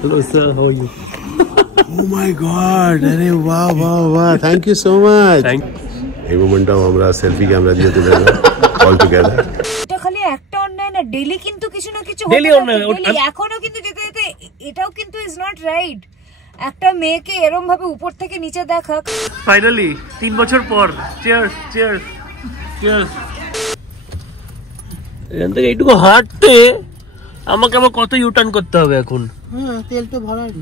Hello sir, how are you? Oh my God! अरे वाह वाह वाह! Thank you so much. এই মোমেন্টটাও আমরা সেলফি ক্যামেরা দিয়ে তুলে নেব all together. এটা খালি একটা অন্যায় না, ডেইলি কিন্তু কিছু না কিছু ডেইলি অন্যায়, এখনো কিন্তু যেতে যেতে এটাও কিন্তু ইজ নট রাইট। একটা মেয়েকে এরকম ভাবে উপর থেকে নিচে দেখা। ফাইনালি 3 বছর পর চিয়ার্স চিয়ার্স চিয়ার্স। এখান থেকে এইটুকু হাঁটতে আমাকে আবার কত ইউটার্ন করতে হবে এখন? হ্যাঁ, তেল তো ভরাই।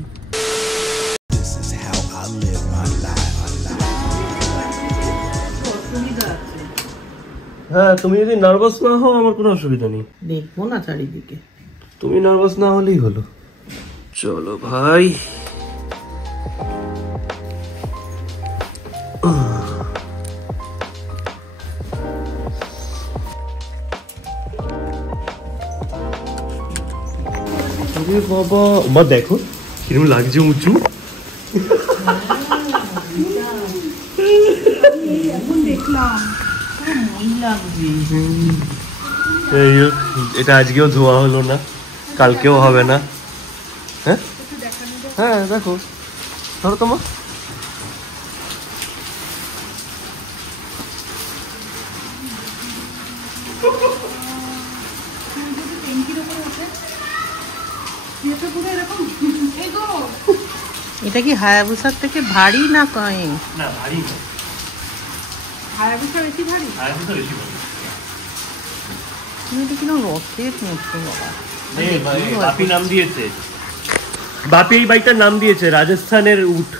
হ্যাঁ, তুমি যদি নার্ভাস না হও আমার কোনো অসুবিধা নেই। দেখবো না চারিদিকে, তুমি নার্ভাস না হলেই হলো। চলো ভাই। আরে বাবা, মা দেখো কিরকম লাগছে উঁচু। এটা আজকেও ধোয়া হলো না, কালকেও হবে না। হ্যাঁ হ্যাঁ, দেখো ধরো তোমার। এটা কি হায়াবুসার থেকে ভারী না কয়ে? না ভারী না, হায়াবুসা বেশি ভারী। হায়াবুসা বেশি ভারী। এটা কিনা রথের মতো বাবা। বাপি নাম দিয়েছে, বাপি এই বাইকটার নাম দিয়েছে রাজস্থানের উট।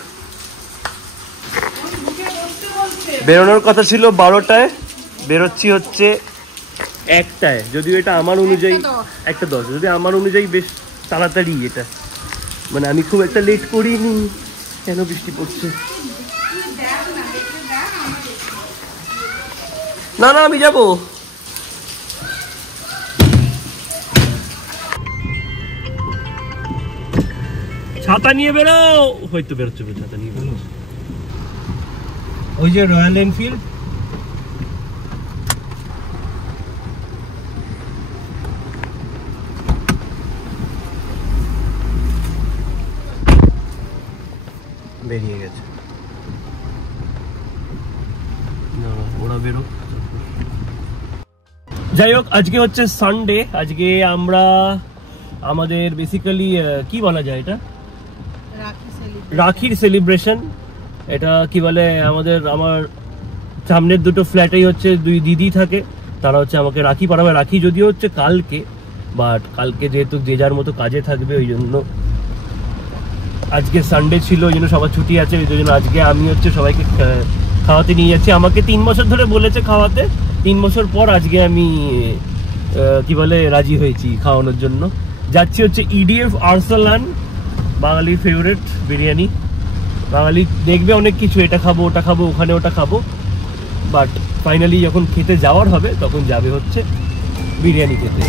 বেরোনোর কথা ছিল 12টায়, বেরোচ্ছি হচ্ছে 1টায়। যদিও এটা আমার অনুযায়ী 1:10, যদি আমার অনুযায়ী বেশ তাড়াতাড়ি এটা, মানে আমি খুব একটা লেট করিনি। কেন বৃষ্টি পড়ছে? না না, আমি যাবো। ছাতা নিয়ে বেরো, হয়তো বেরোচ্ছে, ছাতা নিয়ে বেরো। ওই যে রয়্যাল এনফিল্ড, বেরিয়ে গেছে। ওরা বেরো। যাই হোক, আজকে হচ্ছে সানডে। আজকে আমরা আমাদের বেসিক্যালি কি বলা যায়, এটা রাখির সেলিব্রেশন। এটা কি বলে, আমার সামনের দুটো ফ্ল্যাটেই হচ্ছে 2 দিদি থাকে, তারা হচ্ছে আমাকে রাখি পরাবে। রাখি যদিও হচ্ছে কালকে, বাট কালকে যেহেতু যে যার মতো কাজে থাকবে, ওই জন্য আজকে সানডে ছিল, ওই জন্য সবার ছুটি আছে। ওই জন্য আজকে আমি হচ্ছে সবাইকে খাওয়াতে নিয়ে যাচ্ছি। আমাকে 3 বছর ধরে বলেছে খাওয়াতে, 3 বছর পর আজকে আমি কি বলে রাজি হয়েছি খাওয়ানোর জন্য। যাচ্ছি হচ্ছে EDF আরসালান, বাঙালির ফেভারিট বিরিয়ানি। বাঙালি দেখবে অনেক কিছু, এটা খাবো ওটা খাবো, ওখানে ওটা খাবো, বাট ফাইনালি যখন খেতে যাওয়ার হবে তখন যাবে হচ্ছে বিরিয়ানি খেতে।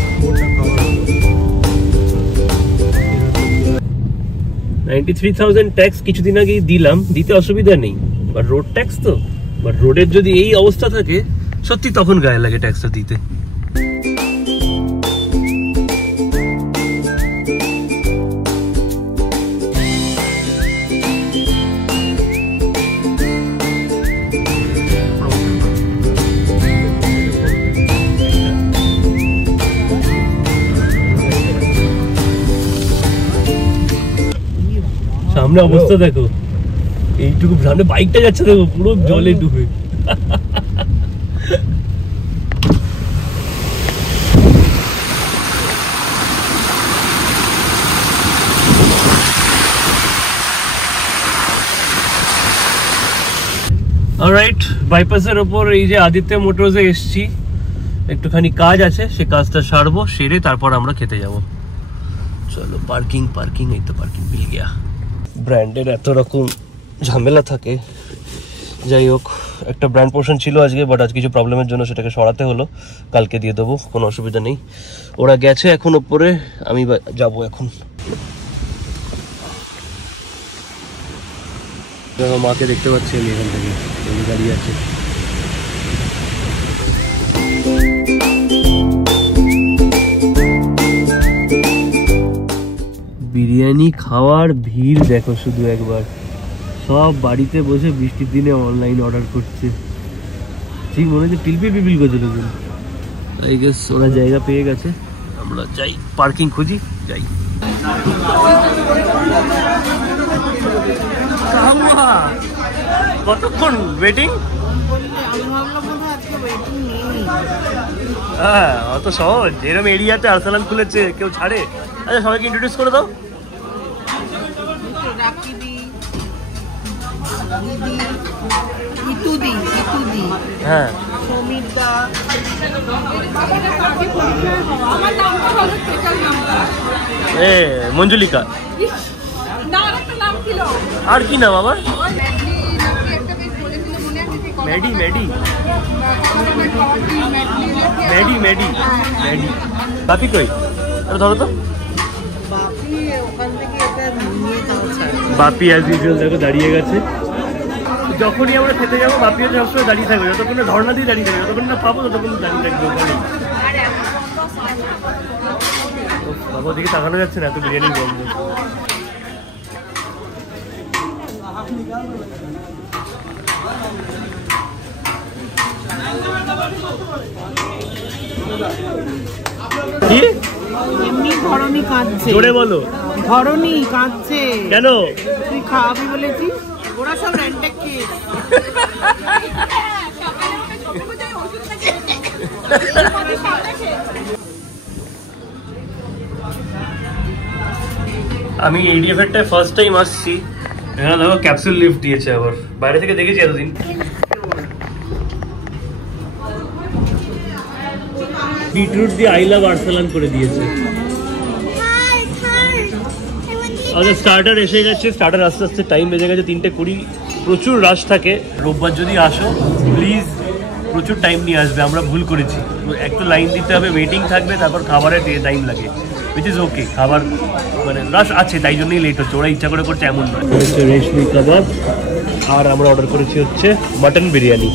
93,000 ট্যাক্স কিছুদিন আগেই দিলাম, দিতে অসুবিধা নেই, বাট রোড ট্যাক্স তো, বাট রোডের যদি এই অবস্থা থাকে সত্যি তখন গায়ে লাগে ট্যাক্সটা দিতে। সামনে অবস্থা দেখো, এইটুকু সামনে বাইকটা যাচ্ছে দেখো, পুরো জলে ডুবে। অলরাইট, বাইপাসের ওপর এই যে আদিত্য মোটরসে এসছি, একটুখানি কাজ আছে, সে কাজটা সারবো, সেরে তারপর আমরা খেতে যাব। চলো, পার্কিং পার্কিং, এই তো পার্কিং মিল গিয়া। ব্র্যান্ডের এত রকম ঝামেলা থাকে। যাই হোক, একটা ব্র্যান্ড পোর্শন ছিল আজকে, বাট আজ কিছু প্রবলেমের জন্য সেটাকে সরাতে হলো। কালকে দিয়ে দেবো, কোনো অসুবিধা নেই। ওরা গেছে এখন ওপরে, আমি যাব এখন। মাকে দেখতে পাচ্ছি আমি এখান থেকে, দাঁড়িয়ে আছে। বিরিয়ানি খাওয়ার ভিড় দেখো শুধু একবার, সব বাড়িতে বসে বৃষ্টির দিনে অনলাইন অর্ডার করছে, ঠিক মনে হচ্ছে পিলপিল পিলপিল করছে লোকজন। আই গেস ওরা জায়গা পেয়ে গেছে, আমরা যাই পার্কিং খুঁজি, যাই। কতক্ষণ ওয়েটিং? হ্যাঁ অত সহজ, এরকম এরিয়াতে আরসালান খুলেছে, কেউ ছাড়ে? আচ্ছা সবাইকে ইন্ট্রোডিউস করে দাও। হ্যাঁ এ মঞ্জুলিকা, আর কি নাম আমার? মেডি মেডি মেডি মেডি মেডি। বাপি কই? আরে ধরো তো। বাপি অ্যাজ ইউজুয়াল দেখো দাঁড়িয়ে গেছে। যখনই আমরা খেতে যাবো বাপি হচ্ছে সবসময় দাঁড়িয়ে থাকবে, যতক্ষণ না ধর্ণা দিয়ে দাঁড়িয়ে থাকবে, যতক্ষণ না পাবো ততক্ষণ দাঁড়িয়ে থাকবে ওখানে। বাবা দিকে তাকানো যাচ্ছে না, এত বিরিয়ানি গন্ধ। কি এমনি ধরনী কাঁদছে, জোরে বলো। ধরনী কাঁদছে কেন? তুই খাওয়াবি বলেছিস, ওরা সব রেন্টে খেয়ে। আমি এডিএফ এর ফার্স্ট টাইম আসছি, এখানে দেখো ক্যাপসুল লিফট দিয়েছে, আবার বাইরে থেকে দেখেছি এতদিন। বিটরুট দিয়ে আই লাভ আরসালান করে দিয়েছে। আচ্ছা স্টার্টার এসে গেছে, স্টার্টার আস্তে আস্তে টাইম বেজে গেছে 3:20। প্রচুর রাশ থাকে, রোববার যদি আসো প্লিজ প্রচুর টাইম নিয়ে আসবে, আমরা ভুল করেছি। একটু লাইন দিতে হবে, ওয়েটিং থাকবে, তারপর খাবারের টাইম লাগে, উইচ ইজ ওকে। খাবার মানে রাশ আছে তাই জন্যই লেট হচ্ছে, ওরা ইচ্ছা করে করছে এমন নয়। হচ্ছে রেশমি কাবাব, আর আমরা অর্ডার করেছি হচ্ছে মাটন বিরিয়ানি।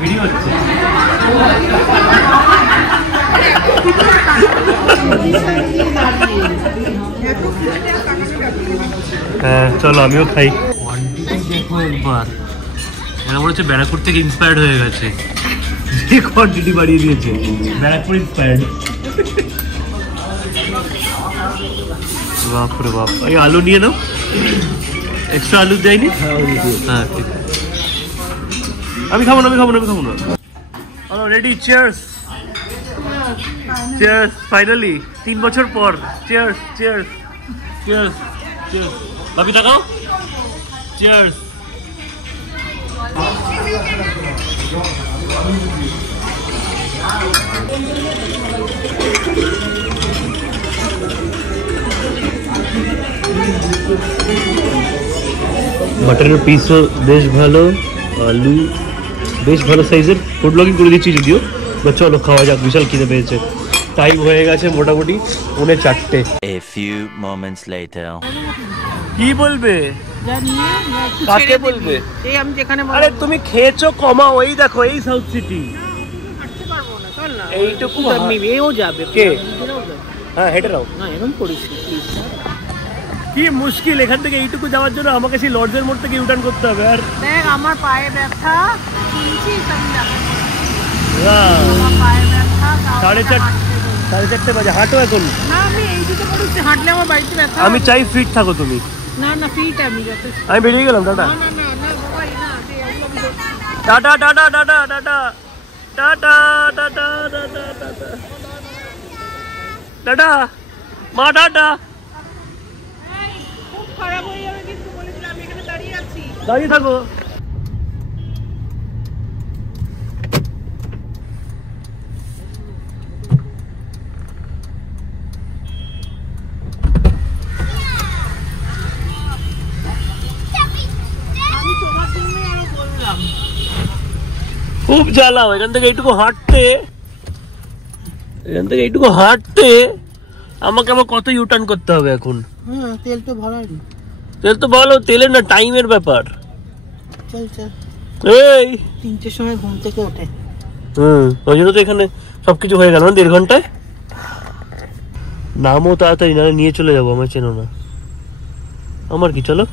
ভিডিও হচ্ছে। হ্যাঁ চলো আমিও খাই। কোয়ান্টিটি দেখো একবার, এরা মনে হচ্ছে ব্যারাকপুর থেকে ইন্সপায়ার্ড হয়ে গেছে, যে কোয়ান্টিটি বাড়িয়ে দিয়েছে, ব্যারাকপুর ইন্সপায়ার্ড। বাপরে বাপ। এই আলু নিয়ে নাও, এক্সট্রা আলু দেয়নি? হ্যাঁ ঠিক। আমি খাবো না, আমি খাবো না, আমি খাবো না। রেডি, চিয়ার্স চিয়ার্স, ফাইনালি 3 বছর পর। Cheers cheers cheers cheers. Bapi তাকাও, চিয়ার্স। মাটনের পিসও বেশ ভালো, আলু বেশ ভালো সাইজের। ফুড ব্লগিং করে দিচ্ছি যদিও, বা চলো খাওয়া যাক, বিশাল খিদে পেয়েছে। টাইম হয়ে গেছে মোটামুটি 4:45। A few moments later. কি বলবে? কাকে বলবে? এই আমি যেখানে আরে তুমি খেয়েছো কমা, ওই দেখো এই সাউথ সিটি। হাঁটতে পারবো না, চল না। এইটুকু মেয়েও যাবে, কে? হ্যাঁ হেঁটে নাও না, এরকম করিস প্লিজ। কি মুশকিল, এখান থেকে এইটুকু যাওয়ার জন্য আমাকে সেই লর্ডসের মোড় থেকে ইউটার্ন করতে হবে। আর দেখ আমার পায়ে ব্যথা, শুনছিস আমি যাবো, হ্যাঁ, আমার পায়ে ব্যথা। 4:30 বাজে, হাঁটো এখন। না আমি এই দিকে করেছি, হাঁটলে আমার বাড়িতে ব্যথা। আমি চাই ফিট থাকো তুমি। না না ফিট আমি যথেষ্ট। আমি বেরিয়ে গেলাম, টাটা। না না না না বাবাই না, tata tata tata tata tata tata tata tata tata মা, টাটা। খুব খারাপ হয়ে যাবে কিন্তু বলেছিলাম, আমি এখানে দাঁড়িয়ে আছি। দাঁড়িয়ে থাকো। খুব জ্বালাও, এখান থেকে এইটুকু হাঁটতে আমাকে আবার কত ইউটার্ন করতে হবে এখন? হ্যাঁ তেল তো ভরানি। তেল তো ভালো, তেলের না টাইমের ব্যাপার। চল চল। এই 3টের সময় ঘুম থেকে ওঠে। ওই জন্য তো এখানে সবকিছু হয়ে গেল না 1.5 ঘন্টায়। নামও তাড়াতাড়ি, নাহলে নিয়ে চলে যাবো, আমার চেনো না। আমার কি, চলো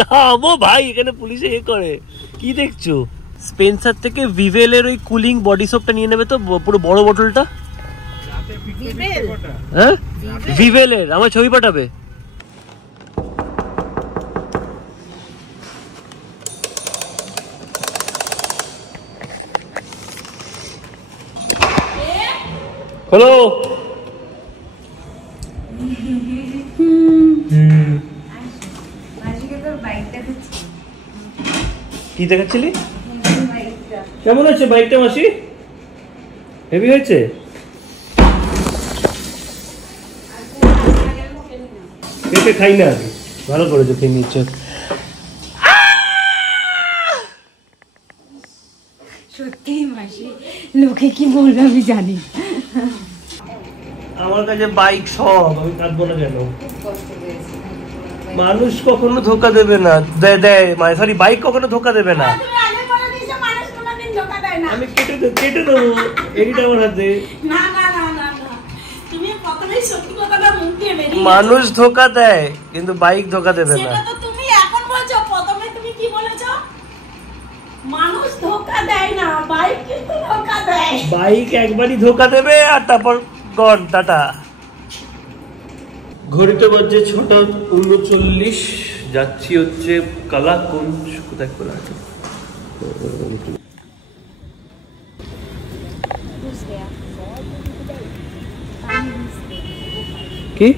নামো ভাই, এখানে পুলিশে এ করে কি দেখছো? স্পেন্সার থেকে ভিভেলের ওই কুলিং বডি সোপটা নিয়ে নেবে তো, পুরো বড় বোতলটা। হ্যাঁ ভিভেলের, আমার ছবি পাঠাবে। হ্যালো, কি দেখাচ্ছিলি? কেমন আছে বাইকটা মাসি? হেভি হয়েছে? খেতে খাই না, ভালো করেছো খেয়ে নিচ্ছ। সত্যি মাসি, লোকে কি বলবে আমি জানি। আমার কাছে বাইক সব, আমি কাঁদবো না কেন? মানুষ কখনো ধোকা দেবে না, দেয় মানে সরি বাইক কখনো ধোকা দেবে না। আমি কেটে দেবো, এইটা আমার হাতে। মানুষ ধোকা দেয় কিন্তু বাইক ধোকা দেবে না। তুমি এখন বলছো, প্রথমে তুমি কি বলেছো? মানুষ ধোকা দেয় না, বাইক কিন্তু ধোকা দেয়। বাইক একবারই ধোকা দেবে আর তারপর গন টাটা। ঘড়িতে বাজছে 6:39, যাচ্ছি হচ্ছে কালাকুঞ্জ। কোথায় খোলা আছে? কি?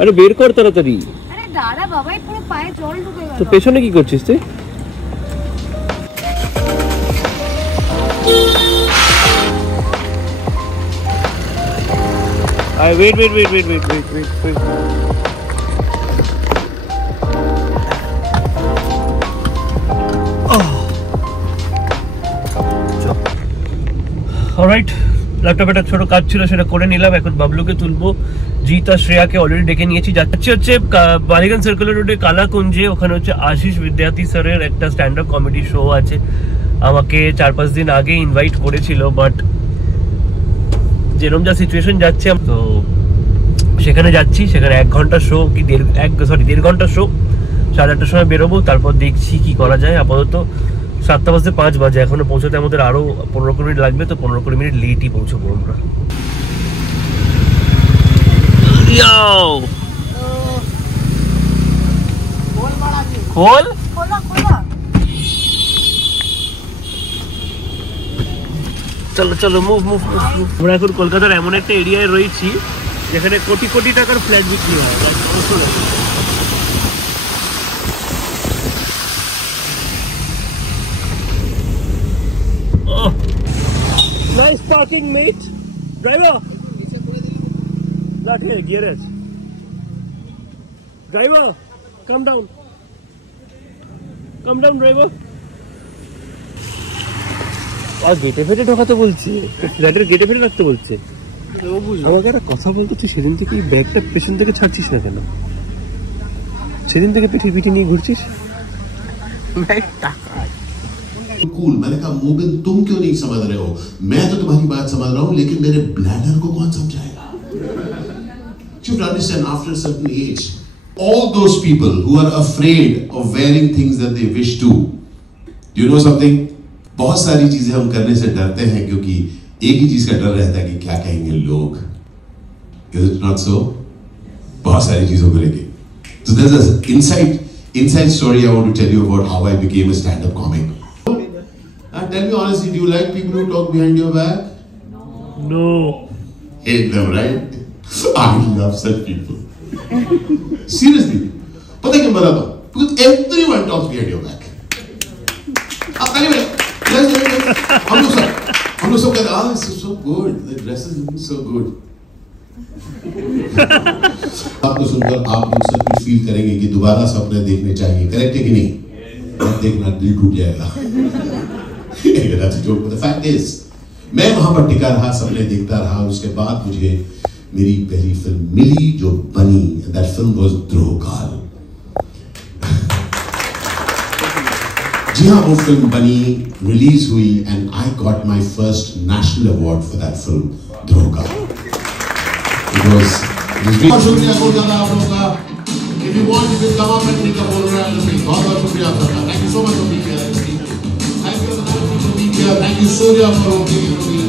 আরে বের কর তাড়াতাড়ি। আরে দাঁড়া বাবাই, পুরো পায়ে জল ঢুকে গেল। তো পেছনে কি করছিস তুই? Wait. অলরাইট, ল্যাপটপে একটা ছোট কাজ ছিল, সেটা করে নিলাম। এখন বাবলুকে তুলবো, জিৎ আর শ্রেয়াকে অলরেডি ডেকে নিয়েছি। যাচ্ছি হচ্ছে বালিগঞ্জ সার্কুলার রোডে কালাকুঞ্জে। ওখানে হচ্ছে আশিস বিদ্যার্থী স্যারের একটা স্ট্যান্ড আপ কমেডি শো আছে। আমাকে 4-5 দিন আগে ইনভাইট করেছিল, বাট যেরকম যা সিচুয়েশন যাচ্ছে তো সেখানে যাচ্ছি। সেখানে 1 ঘন্টা শো কি 1.5 ঘন্টা শো। 8:30টার সময় বেরোবো, তারপর দেখছি কি করা যায়। আপাতত 7:05 বাজে, এখনো পৌঁছতে আমাদের আরো 15-20 মিনিট লাগবে, তো 15-20 মিনিট লেটই পৌঁছবো আমরা। খোল চলো মুভ। আমরা এখন কলকাতার এমন একটা এরিয়ায় রয়েছি যেখানে কোটি কোটি টাকার ফ্ল্যাট বিক্রি হয়। Nice parking, mate. Driver. Not here, garage. Driver, come down. Come down, driver. আর গেটে ফেটে ঢোকাতে বলছি, ফ্ল্যাটের গেটে ফেটে রাখতে বলছে। আমাকে একটা কথা বলতো, তুই সেদিন থেকে এই ব্যাগটা পেছন থেকে ছাড়ছিস না কেন? সেদিন থেকে পিঠে নিয়ে ঘুরছিস। कूल। मैंने कहा मोबिन तुम क्यों नहीं समझ रहे हो? मैं तो तुम्हारी बात समझ रहा हूं, लेकिन मेरे ब्लैडर को कौन समझाएगा? You have to understand, after a certain age, all those people who are afraid of wearing things that they wish to, you know something? बहुत सारी चीजें हम करने से डरते हैं क्योंकि एक ही चीज का डर रहता है कि क्या कहेंगे लोग। Is it not so? बहुत सारी चीजों को लेके। So there's an inside story I want to tell you about how I became a stand-up comic. And tell me honestly, do you like people who talk behind your back? No. Hate them, right? I love such people. Seriously. पता क्यों बताता हूँ? Because everyone talks behind your back. अब anyway, हम लोग सब कहते हैं, this is so good, the dress is looking so good. आपको सुनकर आप लोग सब कुछ फील करेंगे कि दोबारा सपने देखने चाहिए, करेक्ट है कि नहीं? मत देखना, दिल टूट जाएगा। That's a joke, but the fact is, मैं वहां पर टिका रहा, सबने देखता रहा। उसके बाद मुझे मेरी पहली फिल्म मिली जो बनी, दैट फिल्म वाज द्रोहकाल। जी हाँ, वो फिल्म बनी, रिलीज हुई and I got my first national award for that film Drohkaal. बहुत शुक्रिया कोलकाता आप लोगों का। If you want, you can come up and take a photograph with me. बहुत शुक्रिया आपका। Thank you so much for being here. Thank you for being here. Thank you Surya for opening it for me.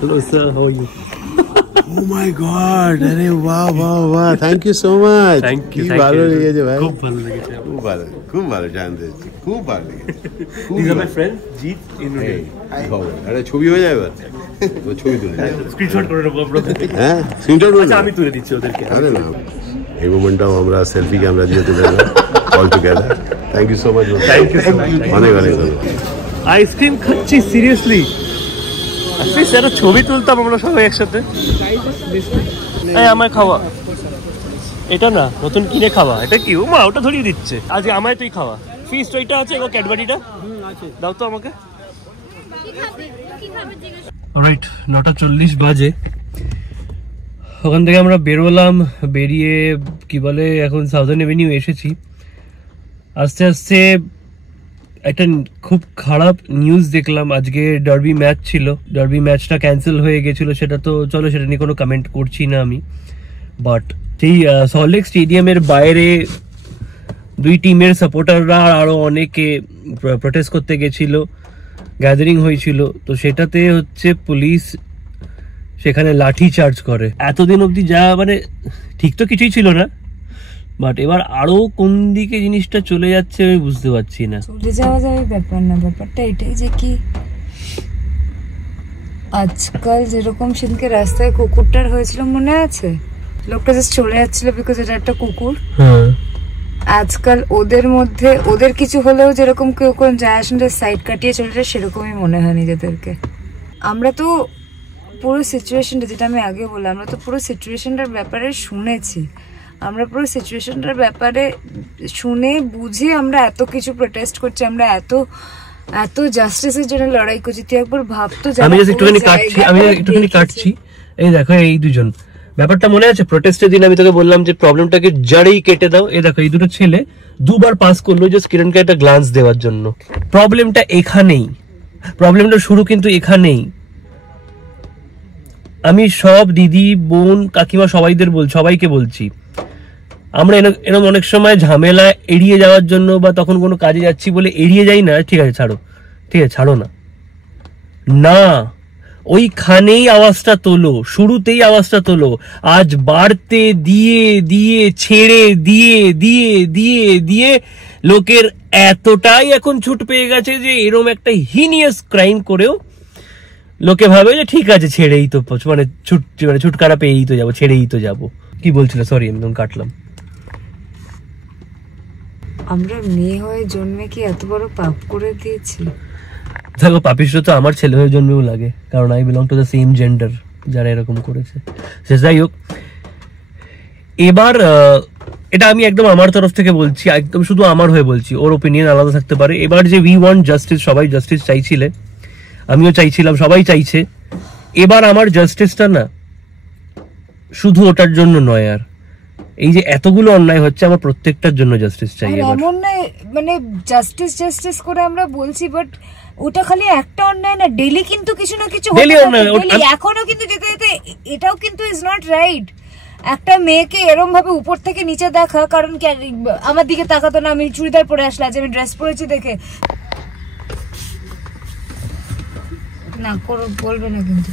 Hello sir, how are you? Oh my God! अरे वाह वाह वाह! Thank you so much. Thank you. কি ভালো লেগেছে ভাই। খুব ভালো লেগেছে। খুব ভালো জানতে খুব ভালো লেগেছে। These are my friends, Jeet in Real. আরে ছবি হয়ে যাবে এবার। তো ছবি তুলে স্ক্রিনশট করে নেবো আমরা। হ্যাঁ স্ক্রিনশট আচ্ছা আমি তুলে দিচ্ছি ওদেরকে। আরে না এই মোমেন্টটাও আমরা সেলফি ক্যামেরা দিয়ে তুলে নেব all together. Thank you so much. Thank you so much. অনেক অনেক আইসক্রিম খাচ্ছি সিরিয়াসলি। আজকে স্যার ছবি তুলতাম আমরা সবাই একসাথে। এই আমায় খাওয়া, এটা না নতুন কিনে খাওয়া। এটা কি ও মা ওটা ধরিয়ে দিচ্ছে। আজকে আমায় তুই খাওয়া। ফিস্ট ওইটা আছে ও ক্যাডবেরিটা দাও তো আমাকে। অলরাইট 9:40 বাজে। ওখান থেকে আমরা বেরোলাম, বেরিয়ে কি বলে এখন সাউদার্ন এভিনিউ এসেছি। আস্তে আস্তে একটা খুব খারাপ নিউজ দেখলাম। আজকে ডার্বি ম্যাচ ছিল, ডার্বি ম্যাচটা ক্যান্সেল হয়ে গেছিল। সেটা তো চলো সেটা নিয়ে কোনো কমেন্ট করছি না আমি। বাট সেই সল্টলেক স্টেডিয়ামের বাইরে দুই টিমের সাপোর্টাররা আরো অনেকে প্রোটেস্ট করতে গেছিল, গ্যাদারিং হয়েছিল। তো সেটাতে হচ্ছে পুলিশ সেখানে লাঠি চার্জ করে। এতদিন অবধি যা মানে ঠিক তো কিছুই ছিল না, বাট এবার আরো কোন দিকে জিনিসটা চলে যাচ্ছে আমি বুঝতে পারছি না। চলে যাওয়া যাবে ব্যাপার না, ব্যাপারটা এটাই যে কি আজকাল যেরকম সেদিনকে রাস্তায় কুকুরটার হয়েছিল মনে আছে, লোকটা জাস্ট চলে যাচ্ছিল বিকজ এটা একটা কুকুর। আজকাল ওদের মধ্যে ওদের কিছু হলেও যেরকম কেউ কোন যায় আসলে সাইড কাটিয়ে চলে যায়, সেরকমই মনে হয় নিজেদেরকে। আমরা তো পুরো সিচুয়েশনটা, যেটা আমি আগে বললাম, আমরা তো পুরো সিচুয়েশনটার ব্যাপারে শুনেছি। আমরা পুরো সিচুয়েশনটার ব্যাপারে শুনে বুঝে আমরা এত কিছু প্রোটেস্ট করছি, আমরা এত এত জাস্টিসের জন্য লড়াই করছি। তুই একবার ভাবতো। আমি একটুখানি কাটছি। এই দেখো এই দুজন, ব্যাপারটা মনে আছে প্রোটেস্টের দিন আমি তোকে বললাম যে প্রবলেমটাকে জড়েই কেটে দাও। এই দেখো এই দুটো ছেলে দুবার পাস করলো জাস্ট কিরণকে একটা গ্লান্স দেওয়ার জন্য। প্রবলেমটা এখানেই, প্রবলেমটা শুরু কিন্তু এখানেই। আমি সব দিদি বোন কাকিমা সবাইকে বলছি, আমরা এরকম অনেক সময় ঝামেলা এড়িয়ে যাওয়ার জন্য বা তখন কোনো কাজে যাচ্ছি বলে এড়িয়ে যাই না। ঠিক আছে ছাড়ো, ঠিক আছে ছাড়ো না, না ওইখানেই আওয়াজটা তোলো, শুরুতেই আওয়াজটা তোলো। আজ বাড়তে দিয়ে দিয়ে ছেড়ে দিয়ে দিয়ে দিয়ে দিয়ে লোকের এতটাই এখন ছুট পেয়ে গেছে যে এরম একটা হিনিয়াস ক্রাইম করেও লোকে ভাবে যে ঠিক আছে ছেড়েই তো, মানে ছুটকারা পেয়েই তো যাবো, ছেড়েই তো যাবো। কি বলছিল? সরি আমি তখন কাটলাম। আমরা মেয়ে হয়ে জন্মে কি এত বড় পাপ করে দিয়েছি? দেখো পাপিষ্ট তো আমার ছেলে হয়ে জন্মেও লাগে, কারণ I belong to the same gender যারা এরকম করেছে। সে যাই হোক, এবার এটা আমি একদম আমার তরফ থেকে বলছি, একদম শুধু আমার হয়ে বলছি, ওর ওপিনিয়ন আলাদা থাকতে পারে। এবার যে উই ওয়ান্ট জাস্টিস, সবাই জাস্টিস চাইছিলে, আমিও চাইছিলাম, সবাই চাইছে। এবার আমার জাস্টিসটা না শুধু ওটার জন্য নয়, আর এই যে এতগুলো অন্যায় হচ্ছে আমার প্রত্যেকটার জন্য জাস্টিস চাই। এমন না মানে জাস্টিস জাস্টিস করে আমরা বলছি, বাট ওটা খালি একটা অন্যায় না, ডেইলি কিন্তু কিছু না কিছু এখনো কিন্তু যেতে যেতে এটাও কিন্তু ইজ নট রাইট। একটা মেয়েকে এরম ভাবে উপর থেকে নিচে দেখা, কারণ আমার দিকে তাকাতো না, আমি চুড়িদার পরে আসলে, আজ আমি ড্রেস পরেছি দেখে না করো বলবে না কিন্তু।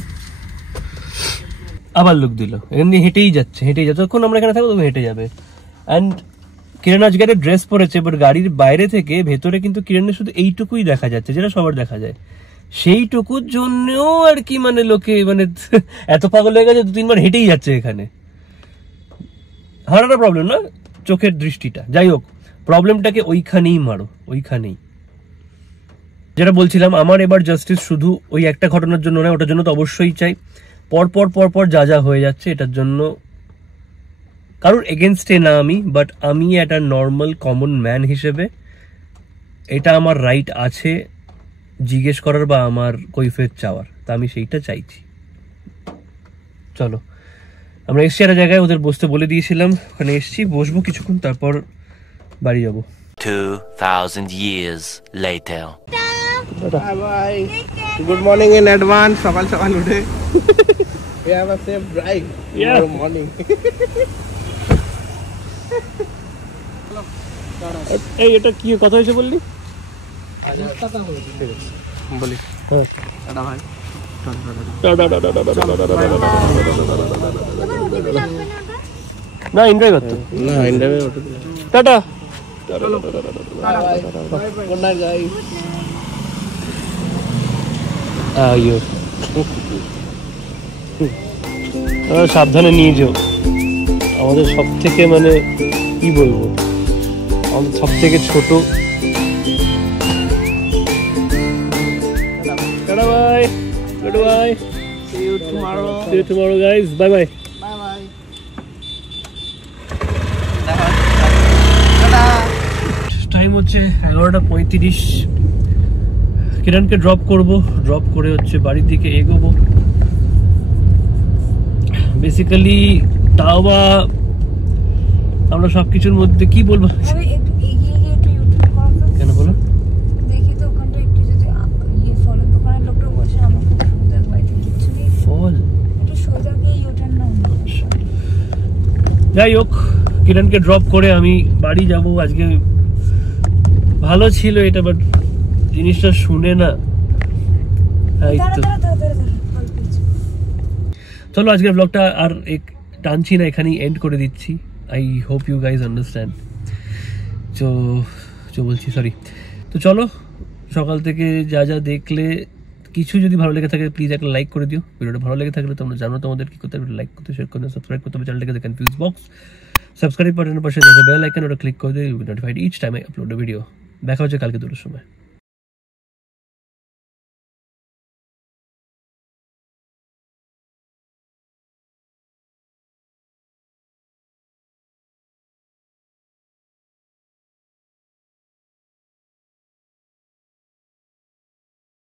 আবার লোক দিল, এখান দিয়ে হেঁটেই যাচ্ছে, যতক্ষণ আমরা এখানে থাকবো তখন হেঁটে যাবে। অ্যান্ড কিরণ আজকে ড্রেস পরেছে, বাট গাড়ির বাইরে থেকে ভেতরে কিন্তু কিরণের শুধু এইটুকুই দেখা যাচ্ছে, যেটা সবার দেখা যায়। সেইটুকুর জন্যও আর কি মানে লোকে মানে এত পাগল হয়ে গেছে, 2-3 বার হেঁটেই যাচ্ছে এখানে। হারাটা প্রবলেম না, চোখের দৃষ্টিটা। যাই হোক, প্রবলেমটাকে ওইখানেই মারো, ওইখানেই। যেটা বলছিলাম, আমার এবার জাস্টিস শুধু ওই একটা ঘটনার জন্য নয়, ওটার জন্য তো অবশ্যই চাই। পরপর যা হয়ে যাচ্ছে এটার জন্য কারোর এগেনস্টে না আমি, বাট আমি একটা নর্মাল কমন ম্যান হিসেবে এটা আমার রাইট আছে জিজ্ঞেস করার বা আমার কৈফিয়ত চাওয়ার, তা আমি সেইটা চাইছি। চলো আমরা এসছি একটা জায়গায়, ওদের বসতে বলে দিয়েছিলাম, ওখানে এসছি, বসবো কিছুক্ষণ, তারপর বাড়ি যাবো। 2000 years later. Bye bye, good morning in advance. সকাল সকাল উঠে we have a safe drive tomorrow morning. এই এটা কি কথা হয়েছে বললি? বলি হ্যাঁ টাটা ভাই। না ইন্দ্রাই করতো না ইন্টারভিউ ওঠে টাটা। Good night guys. সাবধানে নিয়ে যেও, আমাদের সব থেকে মানে কি বলবো, আমাদের সব থেকে ছোট। Tata bye, good bye, See you tomorrow. see you tomorrow guys, bye bye. Bye bye. Tata. Time হচ্ছে 11:35। কিরণকে ড্রপ করব, ড্রপ করে হচ্ছে বাড়ির দিকে এগোবো। বেসিক্যালি তাও বা আমরা সবকিছুর মধ্যে কি বলবো, আরে একটু এগিয়ে গিয়ে একটু ইউটিউব করো তো। কেন বলো? দেখি তো ওখানটা একটু যদি ফলের দোকানের লোকটা বসে, আমার খুব সুবিধা, বাড়িতে কিচ্ছু নেই, ফল একটু সোজা গিয়ে ইউটার্ন নাও। যাই হোক, কিরণকে ড্রপ করে আমি বাড়ি যাব। আজকে ভালো ছিল এটা, বাট জিনিসটা শুনে না। এই তো চলো আজকের ব্লগটা আর টানছি না, এখানেই এন্ড করে দিচ্ছি। I hope you guys understand. বলছি সরি। তো চলো, সকাল থেকে যা যা দেখলে, কিছু যদি ভালো লেগে থাকে প্লিজ একটা লাইক করে দিও। ভিডিওটা ভালো লেগে থাকলে তোমরা জানো তোমাদের কি করতে হবে, লাইক করতে, শেয়ার করতে, সাবস্ক্রাইব করতে হবে চ্যানেলটাকে, কনফিউজ বক্স সাবস্ক্রাইব বাটনের পাশে দেখো বেল আইকন, ওটা ক্লিক করে দিও, you will be notified each time I upload a video. দেখা হচ্ছে কালকে দুটোর সময়।